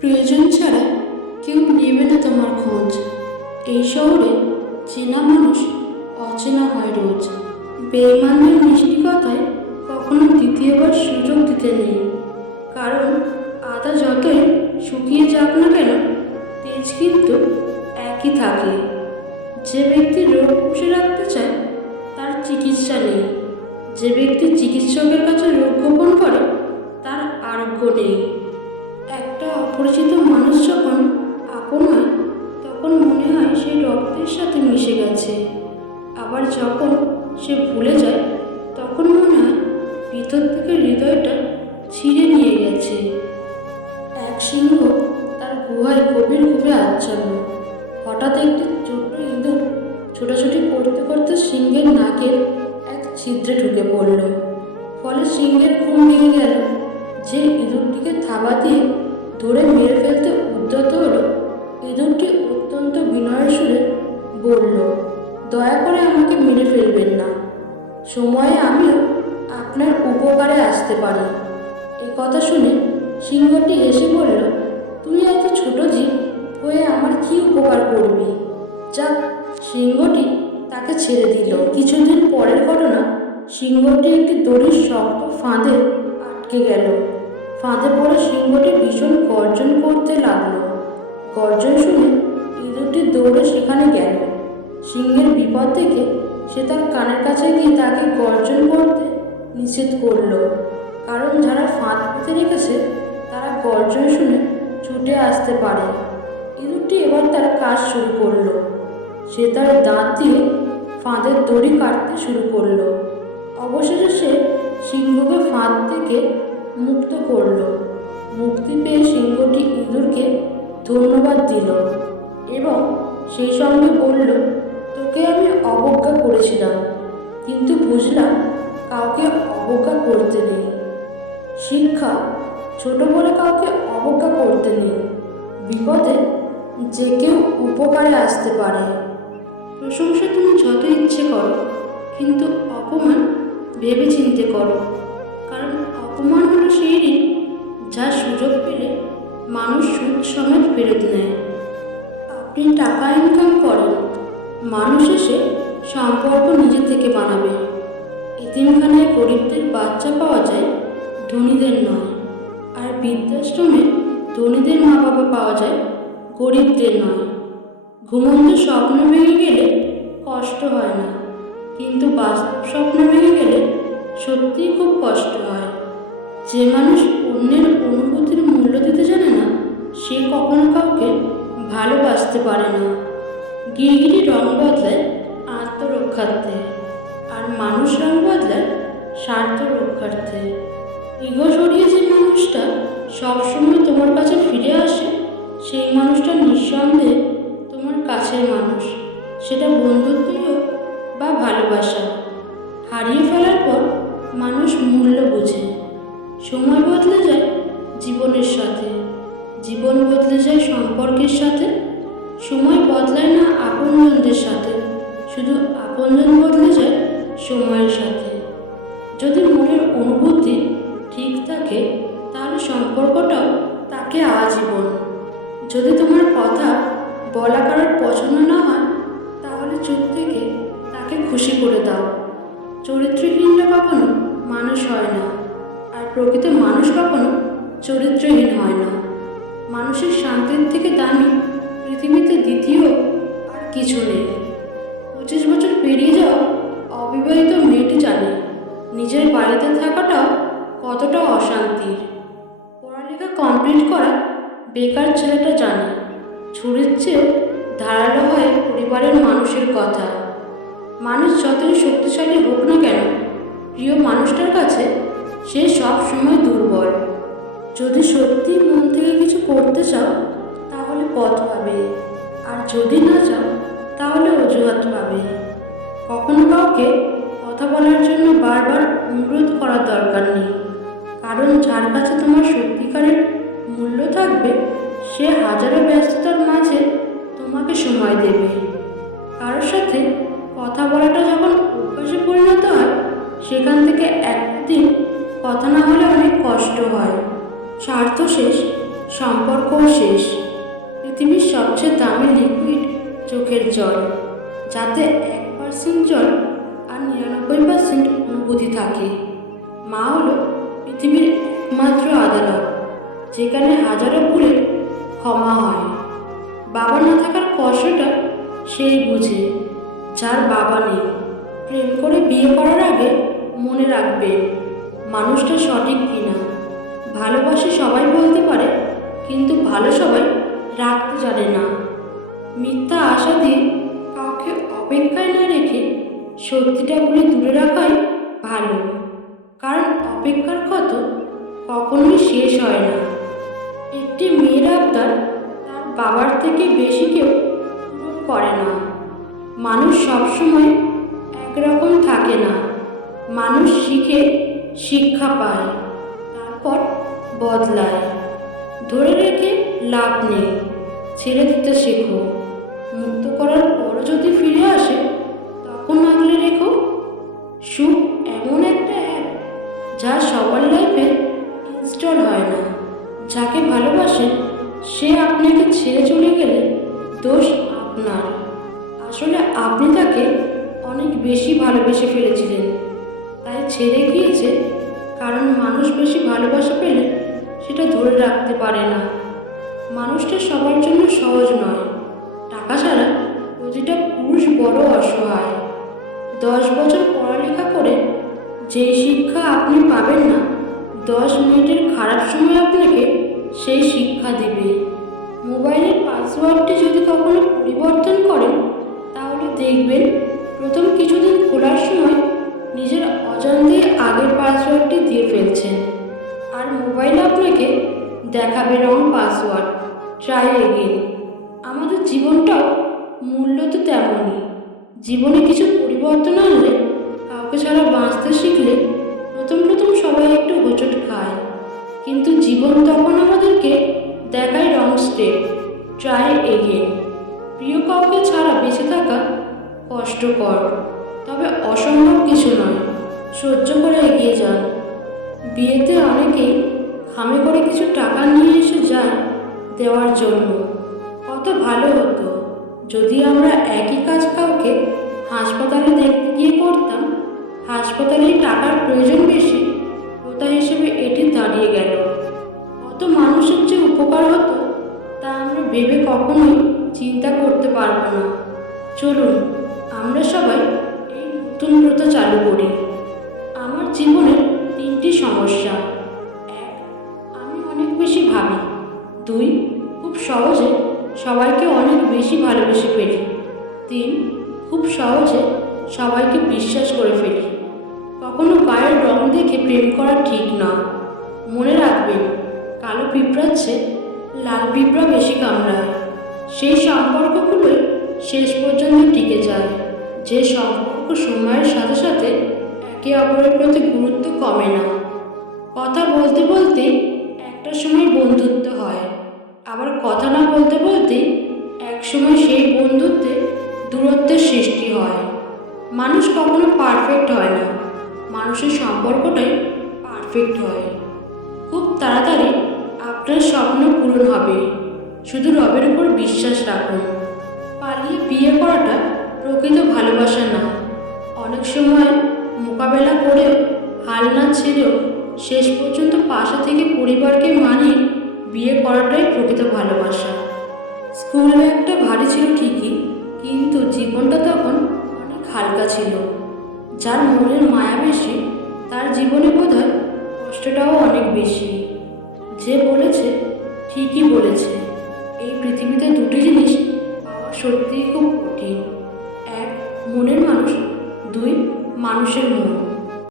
প্রয়োজন ছাড়া কেউ নেবে না তোমার খোঁজ। এই শহরে চেনা মানুষ অচেনা হয় রোজ। বেইমানদের মিষ্টি কথায় কখনো দ্বিতীয়বার সুযোগ দিতে নেই। কারণ আদা যতই শুকিয়ে যাক না কেন, তেজ কিন্তু একই থাকে। যে ব্যক্তি রোগ পুষে রাখতে চায়, তার চিকিৎসা নেই। যে ব্যক্তি চিকিৎসকের কাছে রোগ গোপন করে, তার আরোগ্য নেই। অপরিচিত মানুষ যখন আপন হয়, তখন মনে হয় সে রক্তের সাথে মিশে গেছে। আবার যখন সে ভুলে যায়, তখন মনে হয় ভিতর থেকে হৃদয়টা ছিঁড়ে নিয়ে গেছে। এক সিংহ তার গুহায় গভীর ঘুমে আচ্ছন্ন। হঠাৎ একটি ছোট্ট ইঁদুর ছোটাছুটি করতে করতে সিংহের নাকের এক ছিদ্রে ঢুকে পড়ল। ফলে সিংহের ঘুম ভেঙে গেল। যে ইঁদুরটিকে থাবা দিয়ে ধরে মেরে ফেলতে উদ্যত হলো। ইঁদুরটি অত্যন্ত বিনয়ের সুরে বলল, দয়া করে আমাকে মেরে ফেলবেন না। সময়ে আমিও আপনার উপকারে আসতে পারি। এ কথা শুনে সিংহটি হেসে বলল, তুই এত ছোট জীব, হয়ে আমার কি উপকার করবি? যাক, সিংহটি তাকে ছেড়ে দিল। কিছুদিন পরের ঘটনা সিংহটি একটি দড়ির শক্ত ফাঁদে আটকে গেল। ফাঁদে পড়ে সিংহটি ভীষণ গর্জন করতে লাগল। গর্জন শুনে ইঁদুরটি দৌড়ে সেখানে গেল। সিংহের বিপদ থেকে সে তার কানের কাছে গিয়ে তাকে গর্জন করতে নিষেধ করল। কারণ যারা ফাঁদ পেতে রেখেছে, তারা গর্জন শুনে ছুটে আসতে পারে। ইঁদুরটি এবার তার কাজ শুরু করল। সে তার দাঁত দিয়ে ফাঁদের দড়ি কাটতে শুরু করল। অবশেষে সে সিংহকে ফাঁদ থেকে মুক্ত করল। মুক্তি পেয়ে সিংহটি ইঁদুরকে ধন্যবাদ দিল এবং সেই সঙ্গে বলল, তোকে আমি অবজ্ঞা করেছিলাম, কিন্তু বুঝলাম কাউকে অবজ্ঞা করতে নেই। শিক্ষা, ছোট বলে কাউকে অবজ্ঞা করতে নেই। বিপদে যে কেউ উপকারে আসতে পারে। প্রশংসা তুমি যত ইচ্ছে করো, কিন্তু অপমান ভেবে চিনতে করো। কারণ অপমান হলো সেই ঋণ যা সুযোগ পেলে মানুষ সুদ সমেত ফেরত নেয়। আপনি টাকা ইনকাম করেন, মানুষ এসে সম্পর্ক নিজে থেকে বানাবে। এতিমখানায় গরিবদের বাচ্চা পাওয়া যায় ধনীদের নয়, আর বৃদ্ধাশ্রমে ধনীদের মা বাবা পাওয়া যায় গরিবদের নয়। ঘুমন্ত স্বপ্ন ভেঙে গেলে কষ্ট হয় না, কিন্তু বাস্তব স্বপ্ন ভেঙে গেলে সত্যিই খুব কষ্ট হয়। যে মানুষ অন্যের অনুভূতির মূল্য দিতে জানে না, সে কখনো কাউকে ভালোবাসতে পারে না। গিরগিরি রং বদলায় আত্মরক্ষার্থে, আর মানুষ রং বদলায় স্বার্থ রক্ষার্থে ইগো সরিয়ে যে মানুষটা সবসময় তোমার কাছে ফিরে আসে, সেই মানুষটা নিঃসন্দেহে তোমার কাছের মানুষ। সেটা বন্ধুত্বই হোক বা ভালোবাসা। হারিয়ে ফেলার পর মানুষ মূল্য বোঝে। সময় বদলে যায় জীবনের সাথে। জীবন বদলে যায় সম্পর্কের সাথে। সময় বদলায় না আপনজনদের সাথে। শুধু আপনজন বদলে যায় সময়ের সাথে। যদি মনের অনুভূতি ঠিক থাকে, তাহলে সম্পর্কটাও তাকে আজীবন। যদি তোমার কথা বলা কারোর পছন্দ না হয়, তাহলে চুপ থেকে তাকে খুশি করে দাও। চরিত্রহীনরা কখনো মানুষ হয় না। আর প্রকৃত মানুষ কখনো চরিত্রহীন হয় না। মানুষের শান্তির থেকে দামি পৃথিবীতে দ্বিতীয় আর কিছু নেই। পঁচিশ বছর পেরিয়ে যাওয়া অবিবাহিত মেয়েটি জানে, নিজের বাড়িতে থাকাটাও কতটা অশান্তির। পড়ালেখা কমপ্লিট করা বেকার ছেলেটা জানে, ছুরির চেয়ে ধারালো হয় পরিবারের মানুষের কথা। মানুষ যতই শক্তিশালী হোক না কেন প্রিয় মানুষটার কাছে সে সব সময় দুর্বল। যদি সত্যি মন থেকে কিছু করতে চাও, তাহলে পথ পাবে। আর যদি না চাও, তাহলে অজুহাত পাবে। কখনো কাউকে কথা বলার জন্য বারবার অনুরোধ করার দরকার নেই। কারণ যার কাছে তোমার সত্যিকারের মূল্য থাকবে, সে হাজারো ব্যস্ততার মাঝে তোমাকে সময় দেবে। কারোর সাথে কথা বলাটা সেখান থেকে একদিন কথা না হলে অনেক কষ্ট হয়। স্বার্থ শেষ, সম্পর্কও শেষ। পৃথিবীর সবচেয়ে দামি লিকুইড চোখের জল, যাতে এক পার্সেন্ট জল আর নিরানব্বই পার্সেন্ট অনুভূতি থাকে। মা হলো পৃথিবীর একমাত্র আদালত, যেখানে হাজারো ভুলের ক্ষমা হয়। বাবা না থাকার কষ্টটা সেই বুঝে, যার বাবা নেই। প্রেম করে বিয়ে করার আগে মনে রাখবে, মানুষটা সঠিক কিনা। ভালোবাসে সবাই বলতে পারে, কিন্তু ভালো সবাই রাখতে জানে না। মিথ্যা আশা দিয়ে কাউকে অপেক্ষায় না রেখে সত্যিটা বলে দূরে রাখাই ভালো। কারণ অপেক্ষার ক্ষত কখনোই শেষ হয় না। একটি মেয়ের আবদার তার বাবার থেকে বেশি কেউ করে না। মানুষ সবসময় একরকম থাকে না। মানুষ শিখে, শিক্ষা পায়, তারপর বদলায়। ধরে রেখে লাভ নেই, ছেড়ে দিতে শেখো। মুক্ত করার পরও যদি ফিরে আসে, তখন আগলে রেখো। সুখ এমন একটা অ্যাপ যা সবার লাইফে ইনস্টল হয় না। যাকে ভালোবাসেন, সে আপনাকে ছেড়ে চলে গেলে দোষ আপনার। আসলে আপনি তাকে অনেক বেশি ভালোবেসে ফেলেছিলেন। তাই ছেড়ে গিয়েছে। কারণ মানুষ বেশি ভালোবাসা পেলে সেটা ধরে রাখতে পারে না। মানুষটা সবার জন্য সহজ নয়। টাকা ছাড়া প্রতিটা পুরুষ বড় অসহায়। দশ বছর পড়ালেখা করে যেই শিক্ষা আপনি পাবেন না, দশ মিনিটের খারাপ সময় আপনাকে সেই শিক্ষা দেবে। মোবাইলের পাসওয়ার্ডটি যদি কখনো পরিবর্তন করেন, তাহলে দেখবেন প্রথম কিছুদিন খোলার সময় নিজের অজান্তেই আগের পাসওয়ার্ডটি দিয়ে ফেলছেন। আর মোবাইল আপনাকে দেখাবে রং পাসওয়ার্ড। ট্রাই এগেন আমাদের জীবনটাও মূল্য তো তেমনই। জীবনে কিছু পরিবর্তন আনলে, কাউকে ছাড়া বাঁচতে শিখলে প্রথম প্রথম সবাই একটু হোঁচট খায়। কিন্তু জীবন তখন আমাদেরকে দেখায় রং স্টেপ। ট্রাই এগেন প্রিয় কাউকে ছাড়া বেঁচে থাকা কষ্টকর। তবে অসম্ভব কিছু নয়। সহ্য করে এগিয়ে যান। বিয়েতে অনেকেই খামে করে কিছু টাকা নিয়ে এসে যায় দেওয়ার জন্য। কত ভালো হতো। যদি আমরা একই কাজ কাউকে হাসপাতালে দেখতে গিয়ে করতাম হাসপাতালে টাকার প্রয়োজন বেশি। প্রথা হিসেবে এটি দাঁড়িয়ে গেল। কত মানুষের যে উপকার হতো, তা আমরা ভেবে কখনোই চিন্তা করতে পারব না। চলুন, আমরা সবাই নতুন প্রথা চালু করি। আমার জীবনের তিনটি সমস্যা। এক, আমি অনেক বেশি ভাবি। দুই, খুব সহজে সবাইকে অনেক বেশি ভালোবেসে ফেলি। তিন, খুব সহজে সবাইকে বিশ্বাস করে ফেলি। কখনো গায়ের রং দেখে প্রেম করা ঠিক না। মনে রাখবেন, কালো পিঁপড়ার চেয়ে লাল পিঁপড়া বেশি কামড়ায়। সেই সম্পর্কগুলোই শেষ পর্যন্ত টিকে যায়। যে সম্পর্ক সময়ের সাথে সাথে একে অপরের প্রতি গুরুত্ব কমে না। কথা বলতে বলতে একটা সময় বন্ধুত্ব হয়। আবার কথা না বলতে বলতে এক সময় সেই বন্ধুত্বে দূরত্বের সৃষ্টি হয়। মানুষ কখনো পারফেক্ট হয় না। মানুষের সম্পর্কটাই পারফেক্ট হয়। খুব তাড়াতাড়ি আপনার স্বপ্ন পূরণ হবে। শুধু রবের উপর বিশ্বাস রাখুন। পালিয়ে বিয়ে করাটা প্রকৃত ভালোবাসা না। অনেক সময় মোকাবেলা করেও হাল না ছেড়েও শেষ পর্যন্ত পাশা থেকে পরিবারকে মানিয়ে বিয়ে করাটাই প্রকৃত ভালোবাসা। স্কুল ব্যাগটা ভারী ছিল ঠিকই, কিন্তু জীবনটা তখন অনেক হালকা ছিল। যার মনের মায়া বেশি তার জীবনে বোধহয় কষ্টটাও অনেক বেশি। যে বলেছে, ঠিকই বলেছে। এই পৃথিবীতে দুটি জিনিস পাওয়া সত্যিই খুব কঠিন। এক, মনের দুই মানুষের মন